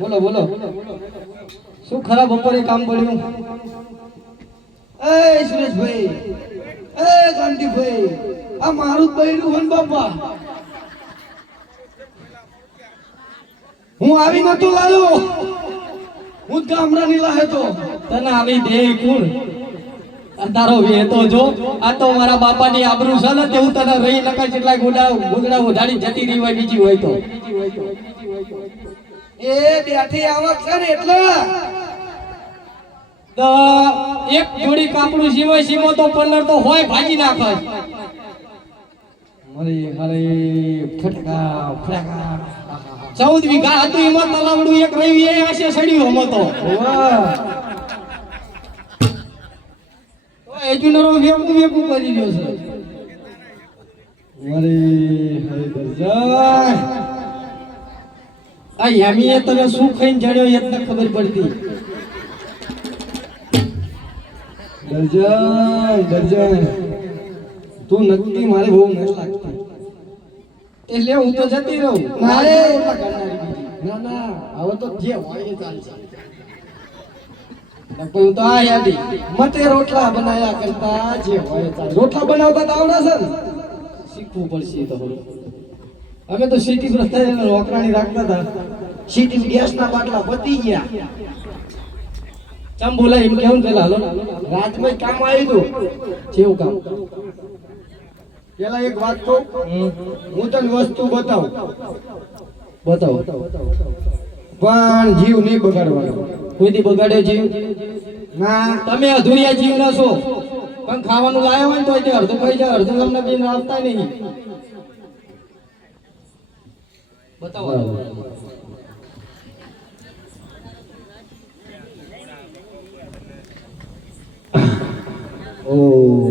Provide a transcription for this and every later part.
બોલો બોલો શું ખરાબ બપોરે કામ પડ્યું? એ સુરેશભાઈ, એ ગાંધીભાઈ, આ મારું જ બૈરું હન બાપા. હું આવી નતો લાયો, હું ગામડાની લાયો તો. તને આવી દે કોણ? તારો વેતો જો આ તો મારા બાપાની આબરૂ છે ને, તેવું તને રહી નકા જેટલા ગોગડા ઉધાડી જતી રહી હોય બીજી હોય તો. એ બેઠી આવક છે ને એટલે તો એક જોડી કાપડું સીવાય સીવો તો પંદર તો હોય ભાજી નાખે. મરી હરી ફટકા ફટકા 14 વીઘા હતું એમાં તલાવડું એક રહી એ આશે સડ્યું હમ તો. એજુનરો વેપું વેપું કરી ગયો છે. મરી હરી દરજા આ યામીએ તને શું ખાઈને જડ્યો એ તને ખબર પડતી. દરજન તું નક્કી મારે બહુ મસ્ત લાગતી. એટલે હું તો જતી રહું. મારે ના ના હવે તો જે હોય એ ચાલશે. હું તો આ યાદી મતે રોટલા બનાયા કરતા જે હોય એ ચાલશે. રોટલા બનાવતા તો આવડે છે ને? શીખવું પડશે તો થોડું. અમે તો સિટી પ્રસ્થાને રોકરાણી રાખતા હતા. સીટી ગેસના બાટલા પતી ગયા. ચમ બોલા એમ કેવું પેલા હાલો રાજમાં કામ આવ્યું હતું. જેવું કામ પેલા એક વાત કહું, હું તને વસ્તુ બતાવું, બતાવો. પણ જીવ નહીં બગાડવાનો. કોઈથી બગાડ્યો જીવ? ના તમે અધૂરિયા જીવ ના છો. પણ ખાવાનું લાયા હોય ને તો તે અડધું ખાઈ જાય, અડધું તમને બી આપતા નહીં. બતાવો. ઓહ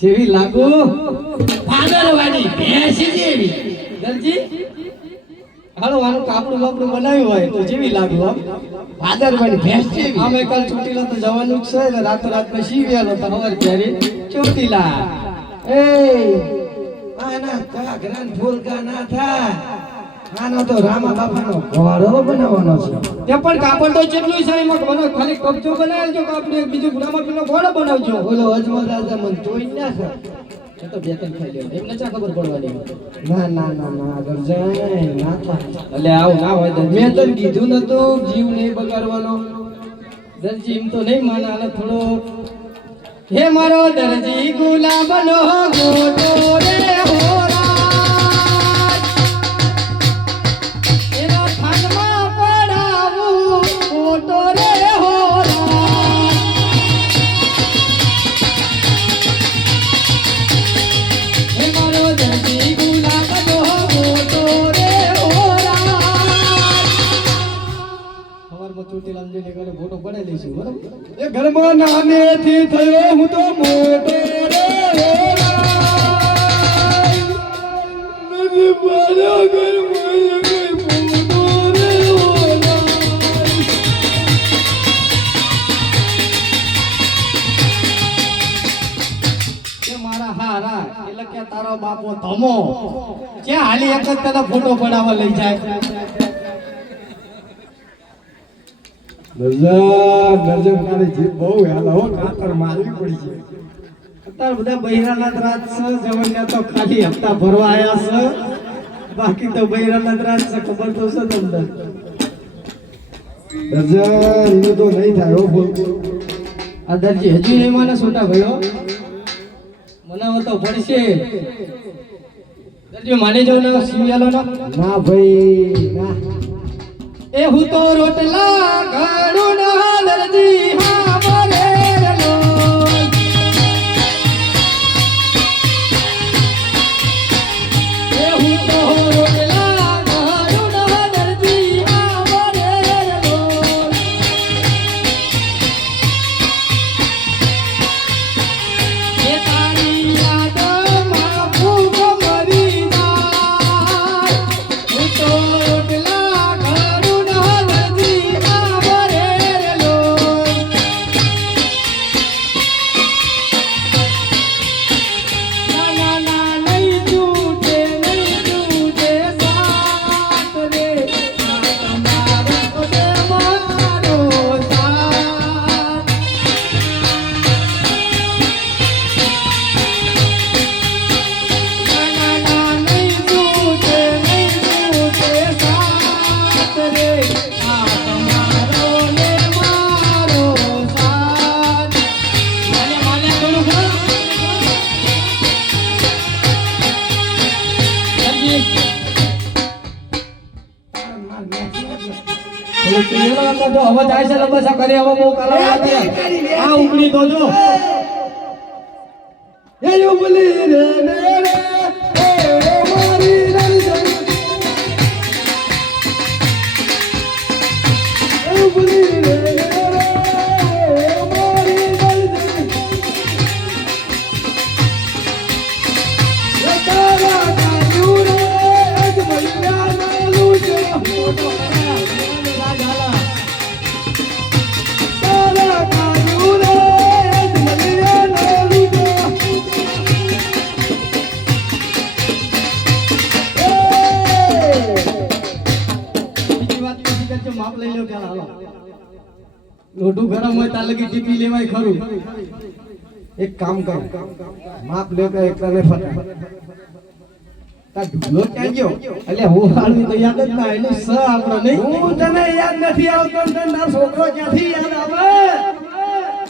જેવી લાગુ ભાગરવાડી ભેંસી જેવી. દરજી હાલો આનું કાપડું બાપડું બનાવ્યું હોય તો જેવી લાગુ આમ ભાદરવાની ભેંસ જેવી. અમે કાલ ચોટીલા તો જવાનું જ છે ને, રાતો રાત માં શીવ્યાનો તો ખબર ક્યારે ચોટીલા. એ આના કાગરાન ફૂલકા ના થા. આનો તો રામા બાપાનો ઘોડો બનાવવાનો છે. તે પણ કાપડ તો કેટલું છે એમાં મને ખાલી કબજો બનાવજો, કાપડ એક બીજું ગુનામાં પેલો ઘોડો બનાવજો. ઓલો અજમલ રાજા મને જોઈ ના છે. એ તો બે ત્રણ ખાઈ લે એમને ચા ખબર પડવાની. ના ના ના ના ગરજાય ના થાય. એટલે આવું ના હોય દરજી. મેં તને કીધું નતું જીવ નહીં બગાડવાનો. દરજી એમ તો નહીં માને. આને થોડો હે મારો દરજી ગુલાબનો ગોટો રે હોરા, એનો થાનમાં પડાવું ગોટો રે હોરા. હે મારો દરજી ગુલાબનો ગોટો રે હોરા. સવારમાં ચોટીલા જઈને ઘરે ફોટો પડાવી લઈશું બરાબર. એ ઘરમાં નાનેથી થયો હું તો મોટો રે હોરાય. નથી મારા ઘરમાં કઈ મોટો રે હોરાય. કે મારા હારા એટલે કે તારો બાપો ધમો ક્યાં હાલી એક જ તને ફોટો પડાવવા લઈ જાય. દર્જન તારી જીભ બહુ હેલ હો, કાતર મારવી પડી છે. અત્યારે બધા બૈરાના ત્રાસ છે. જવણિયા તો ખાલી હપ્તા ભરવા આયા છે, બાકી તો બૈરાના ત્રાસ છે. ખબર તો છે તમને. દર્જન એનું તો નહીં થાય હો બોલ. આ દરજી હજી નહીં માને છોટા ભાઈઓ, મનાવો તો પડશે. દરજી માની જાવ ને સિવિયાલો ના ભાઈ ના. એ હું તો રોટલા ઘડું ના દરજી હા મરે લો. એ હું તો રોટલા ઘડું ના દરજી હા મરે લો. એ તારી યાદમાં ભૂખ મરી જાય. હું તો રોટલા ઘડું ના દરજી હા મરે લો. જો હવે જાય છે લંબસા કરી હવે બહુ કાલા આ ઉકળી તો જો એ ઉબલી રે ને રે એ મારી રંજન એ ઉબલી રે ને રે એ મારી રંજન એ તારા કાયું રે અજ મૈયા ના લૂટો ફોટો તારા કાયું રે અજ મૈયા ના લૂટો માપ લઈ લો પેલા હાલો લોઢું ગરમ હોય તાર લગી ટીપી લેવાય ખરું એક કામ કર માપ લે કે એકલા ને ફટા તા ઢુલો ક્યાં ગયો એટલે હું હાલની તો યાદ જ ના એટલે સ આપણો નહીં હું તને યાદ નથી આવતો ને તારો છોકરો ક્યાંથી યાદ આવે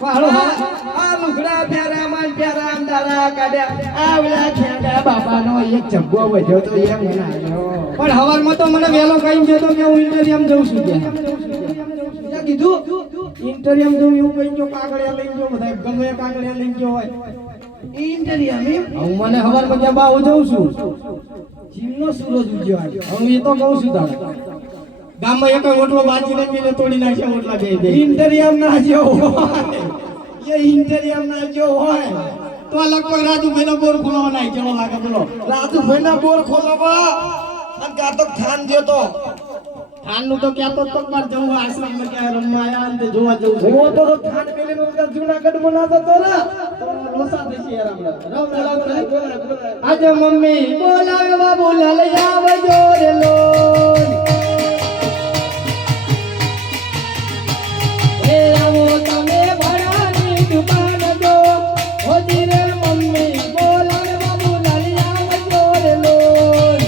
હાલો આ લુગડા પ્યારા માન પ્યારા અંધારા કાઢ્યા આવલા ખેડા બાપાનો એક જગ્ગો વધ્યો તો એમ મનાયો પણ હવારમાં તો મને વેલો કઈ ગયો તો કે હું ઇન્ટરવ્યુ જઉં છું ત્યાં કીધું ઇન્ટરવ્યુ જઉં એવું કઈ ગયો કાગળિયા લઈ ગયો બધા ગમે એ કાગળિયા લઈ ગયો હોય ઇન્ટરિયમ હું મને હવારમાં ત્યાં બાહુ જઉં છું જીવનો સૂરજ ઉગ્યો આજે હું એ તો કહું છું તારે ગામમાં એક ઓટલો બાજી ને તોડી નાખ્યા ઓટલા બે ઇન્ટરિયમ ના જો હોય એ ઇન્ટરિયમ ના જો હોય તો લગભગ રાજુભાઈ નો બોર ખોલવા નાય ચલો લાગે બોલો રાજુભાઈ ના બોર ખોલવા અને કાતો ખાન જેતો ખાનનું તો ક્યાં તો માર જવું આશ્રમ માં ક્યાં રમવા આયા ને તે જોવા જવું છે હું તો ખાન મેલે નો જૂનાગઢ માં ના જતો ને રોસા દેશી યાર આપણે આજે મમ્મી બોલાવે બાબુ લાલ આવજો રે લોન એ આવો તમે ભણાની દુકાન જો હોજી રે મમ્મી બોલાવે બાબુ લાલ આવજો રે લોન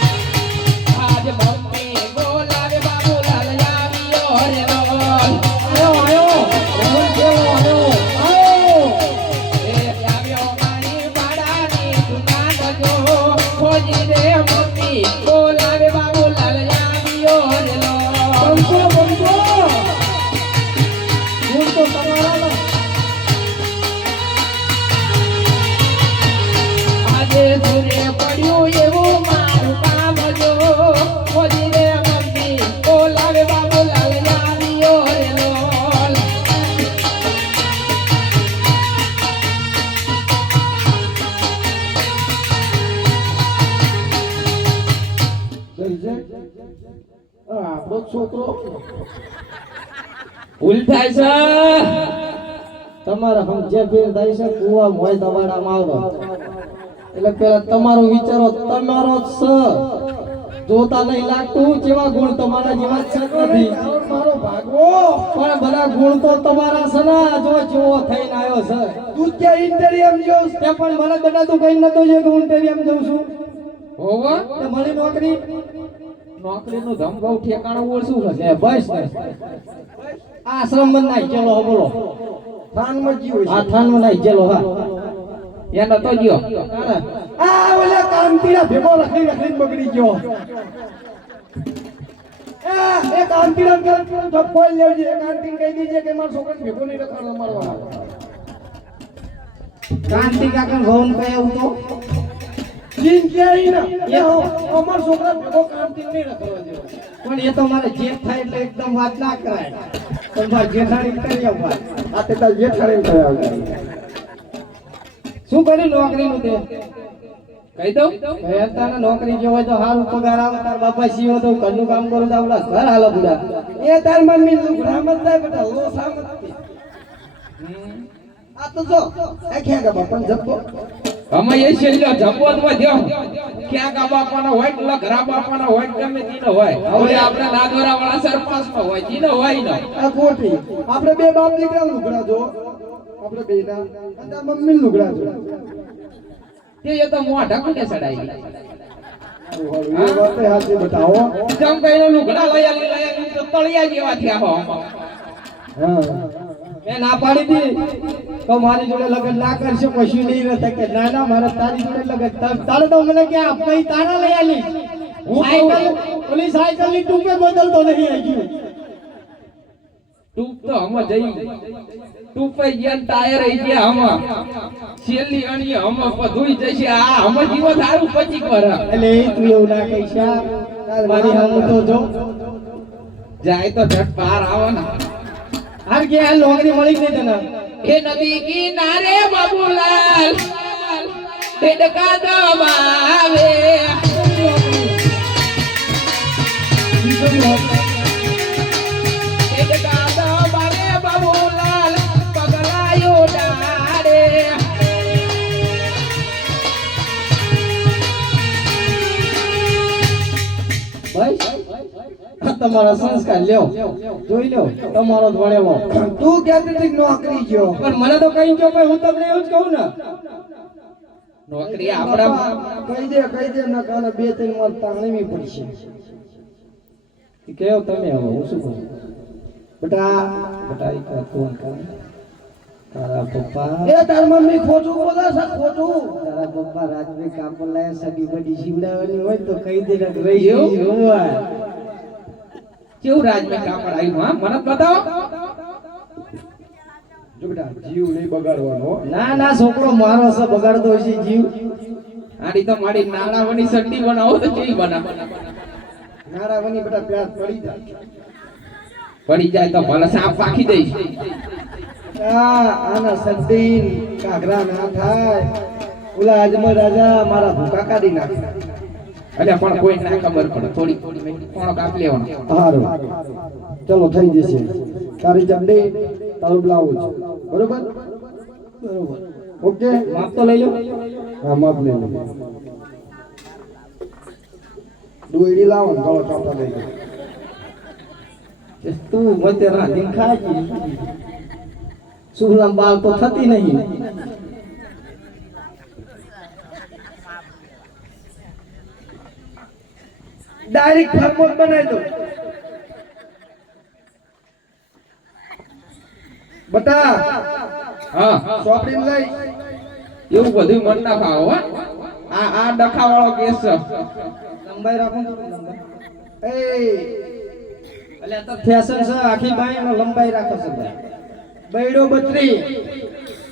આજે મમ્મી બોલાવે બાબુ લાલ આવ્યો રે લોન આયો રોહન કેવો આયો એ આવ્યો મારી ભાડાની દુકાન જો ખોજી રે મમ્મી બોલાવે બાબુ લાલ આવ્યો રે લોન બંકો હું તો તમારા આજે સુરે પડ્યું એવું મારું કામ જો ખોજી રે મમ્મી બોલાવે બાબુ લાલ આવ્યો રે લોન આપણો છોકરો ભૂલ થાય છે તમારા સમજ્યા ફેર થાય છે કુવા મોય દવાડામાં આવો એટલે પેલા તમારો વિચારો તમારો જ છે જોતા નહીં લાગતું જેવા ગુણ તમારા જેવા જ છે જ નથી મારો ભાગવો પણ બધા ગુણ તો તમારા છે ને જો જેવો થઈને આવ્યો છે તું ક્યાં ઇન્ટરિયમ જો તે પણ મને બેટા તું કઈ નતો જે કે હું ઇન્ટરવ્યુ જઉં છું હોવા તે મળી નોકરીનું ધમ બહુ ઠેકાણું ઓળશું છે બસ ને આશ્રમ માં નાઈ ચલો બોલો થાનમાં જીવ આ થાનમાં નાઈ ચલો હા એનો તો ગયો આ ઓલા કાંતીડા ભેગો રખડી બગડી ગયો એ કાંતીડા જોબ કોઈ લેવજે એ કાંતી કહી દીજે કે મારા છોકરાને ભેગો નહીં રખડવા મારવા કાંતિ કાકા ભવન કહ્યું તો જીન ક્યાંય ના એ અમાર છોકરા ભેગો કાંતી નહીં રખડવા દેવો પણ એ તો મારે જેઠ થાય એટલે એકદમ વાત ના કરાય તમારે જેઠાણી કરી આવવા આ તે તાર જે ઠારે થયા શું કર્યું નોકરીનું તે કહી દઉં તને નોકરી જો હોય તો હારું પગાર આવે તાર બાપા સીઓ તો ઘરનું કામ કરું તો આપણા ઘર હાલો બુડા એ તાર મમ્મી લુગડા મત જાય બેટા લોસા મત આ તો જો આ ક્યાં ગા બાપા જપો અમે એ છેલ્લો જપોત વધ્યો ક્યાં ગા બાપાનો હોય કે ઘરા બાપાનો હોય ગમે તેનો હોય હવે આપણે નાદોરા વાળા સરપંચ નો હોય જીનો હોય ને આ ગોટી આપણે બે બાપ દીકરા લુગડા જો આપણે બે ના અને આ મમ્મી લુગડા જો તે તો મોઢા કોને સડાઈ એ વાતે હાથી બતાવો જમ કઈનો લુગડા લઈ આલી તો તળિયા જેવા થયા હો હા એ ના પાડી દી તો મારી જોડે લગન ના કરશો કશું નહીં રહેતા કે ના ના મારે તારી જોડે લગન તારે તો મને કે આપઈ તારા લઈ આલી સાયકલ ઓલી સાયકલ ની ટૂંપે બદલતો નહીં હજી ટૂપ તો હમ જઈ ટૂપે ગયા ટાયર આઈ ગયા હમ છેલ્લી અણી હમ બધુંય જશે આ હમ જીવો સારું 25 વર્ષ એટલે એ તું એવું ના કહીશ મારી હમ તો જો જાય તો ઝટ પાર આવો ને હાર કે આ લોંગડી મળી ગઈ તને એ નદી કિનારે બાબુલાલ ડડકા દબાવે ડડકા દબાવે બાબુલાલ પગલાયો ડાડે ભાઈ તમારા સંસ્કાર લ્યો જોઈ લો તમારો જ વણેવો તું કહેતી હતી કે નોકરી ગયો પણ મને તો કઈ જો ભાઈ હું તમને એવું જ કહું ને નોકરી આપડા કહી દે ના કાલે 2-3 વાર તાણવી પડશે ઈ કેવો તમે હવે હું શું કહું બેટા ઈ કા ફોન કર તારા પપ્પા એ તાર મમ્મી ખોટું બોલે છે ખોટું તારા પપ્પા રાત્રે કાપડ લાયા સડી બડી શીવડાવવાની હોય તો કહી દે કે રહી હોય કેવું રાજ મેં કાપડ આવ્યું હા મને બતાવો જો બેટા જીવ નહીં બગાડવાનો ના ના છોકરો મારો છે બગાડતો હશે જીવ આડી તો મારી નાણાવની સડ્ડી બનાવો તો કેવી બનાવ નારાવની બેટા પ્યાસ પડી જાય પડી જાય તો ભલે સાપ પાખી દઈશ આના સદ્દીન કાગરા ના થાય ઓલા અજમલ રાજા મારા ભૂકા કાઢી નાખે એટલે પણ કોઈ ના ખબર પડે થોડી કોણો કાપ લેવાનો હારું ચલો થઈ જશે તારી ચડ્ડી તારું બ્લાઉઝ બરોબર ઓકે માપ તો લઈ લો હા માપ લઈ લો દોયડી લાવો ને થોડો ચોપા લઈ લો કે તું મતે રાંધી ખાજી સુરલામ બાલ તો થતી નહીં ડાયરેક્ટ ફરમોટ બનાવી દો બટા હા ચોપડી લઈ એવું બધું મન ના ખાઓ હો આ ડખા વાળો કેસ છે લંબાઈ રાખો તો એ લંબાઈ એટલે આ તો ફેશન છે આખી બાઈ એનો લંબાઈ રાખો છે ભાઈ બૈડો બત્રી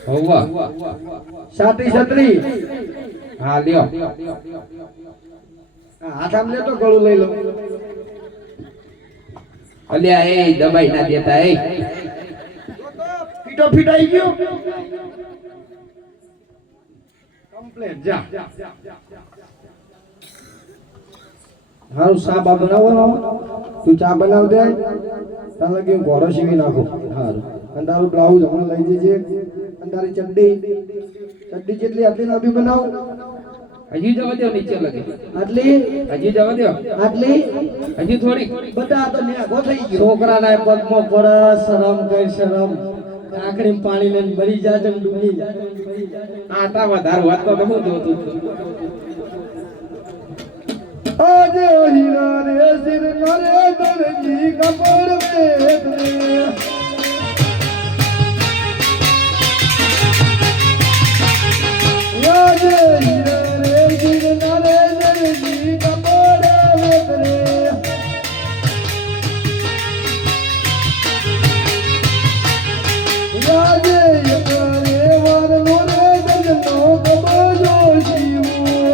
હોવા સાતી છત્રી હા લ્યો હાથ આમ લે તો ગળું લઈ લો અલ્યા એ દબાઈ ના દેતા એ ફીટો ફીટાઈ ગયો કમ્પ્લીટ જા હારું ચા બા બનાવવાનો તું ચા બનાવ દે તાર લગી હું ઘોડો સીવી નાખું હારું અને તારું બ્લાઉઝ હમણાં લઈ જજે અને તારી ચડ્ડી જેટલી આટલી લાંબી બનાવ હજી જવા દો નીચે લગે આટલી હજી જવા દો આટલી હજી થોડી બધા તો ન્યાગો થઈ ગયો છોકરાના પગમાં પડે શરમ કઈ શરમ આંખડી પાણી લઈને ભરી જાજે ને ડૂબી જાય આટા વધારે વાત તો હું જોતું આજે હીરા રે સિર નરે દરજી કપડ વેત રે આજે હીરા રે સિર નરે દરજી કપડ વેત રે આજે યકરે વાર નો રે દરનો કબજો જીવો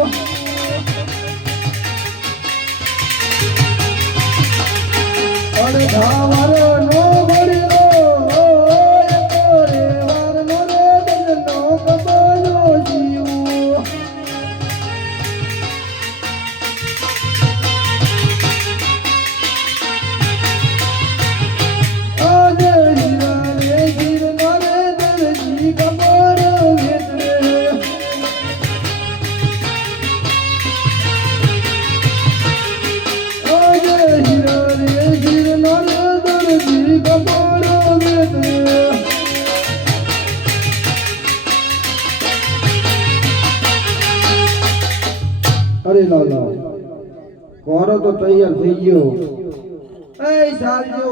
ધાવરો નો ભર્યો રે વાર નો રે દરનો કબજો જીવો આજે હીરા રે ગીર નો રે દરજી કપડ વેત રે આજે હીરા રે ગીર નો રે દરજી કપડ વેત રે અરે લાલા ઘોડો તો તૈયાર થઈ ગયો એ સાલજો